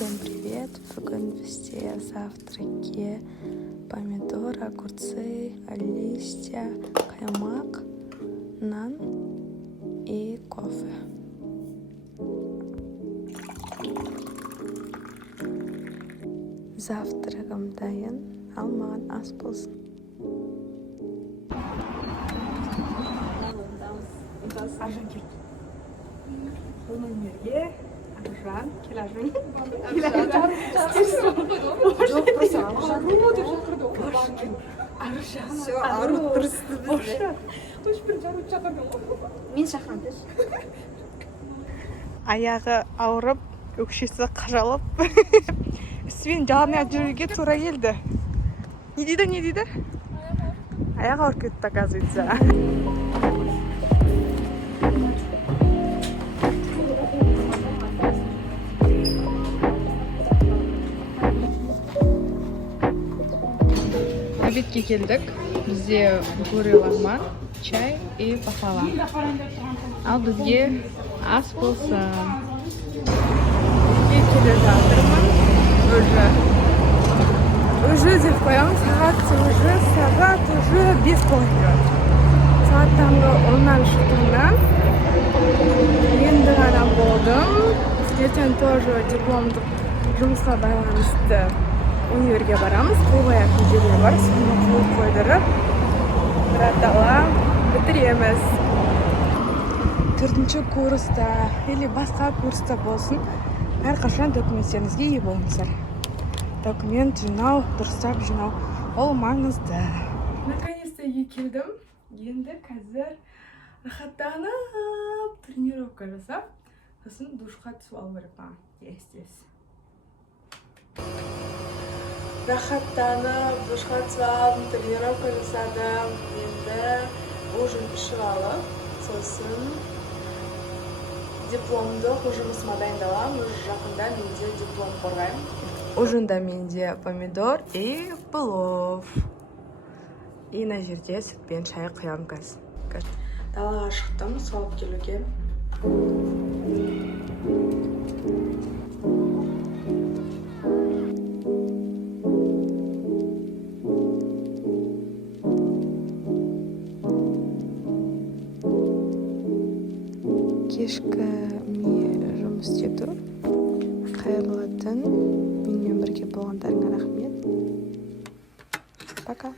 Всем привет! Бүгін бізде завтраки помидор, огурцы, листья, каймак, нан и кофе. Завтрагым дайын, ал маған ас болсын. Аржан келді. Бұл номерге Аржан, кел Аржан. Жоқ, просто Аржан. Аржан. Все, ару тұрысты бізде. Мен шақырамын. Аяғы ауырып, өкшесі қажалып, үстімен жалаңаяқ жүруге тура келді. Не дейді? Аяғы ауырып кетті, оказывается. Обедке келдік. Бізде бурый лағман, чай и пахлава. Ал бізге ас болсын. Үйге келе жатырмын. Уже деп қоямын, сағат уже 5 болған. Сағат таңғы 10-нан шықтымнан. Енді ғана болдым. Ертең тоже дипломдық жұмысқа байланысты универге барамыз. Қол-аяқ көздері бар, соны қол қойдырып, біратала бітіреміз. 4-ші курста или басқа курста болсын, әрқашан документтеріңізге ие болыңыздар. Документ жинау, дұрыстап жинау, ол маңызды. Наконец-то үйге келдім. Енді қазір рахаттанып, тренировка жасап, сосын душқа түсіп алу керек. Естес. Рахаттанып, душқа түсіп алып, тренировка жасадым. Енді ужин ішіп алып, сосын дипломдық жұмысыма дайындаламын. Жақында менде диплом қорғаймын. Ужинда менде помидор и плов. И на жерде сүт пен шай құямын қазір. Далаға шықтым, су алып келуге. Кешкі жұмыс істеу. Қайырлы түн. Менімен бірге болғандарыңа рахмет. Пока.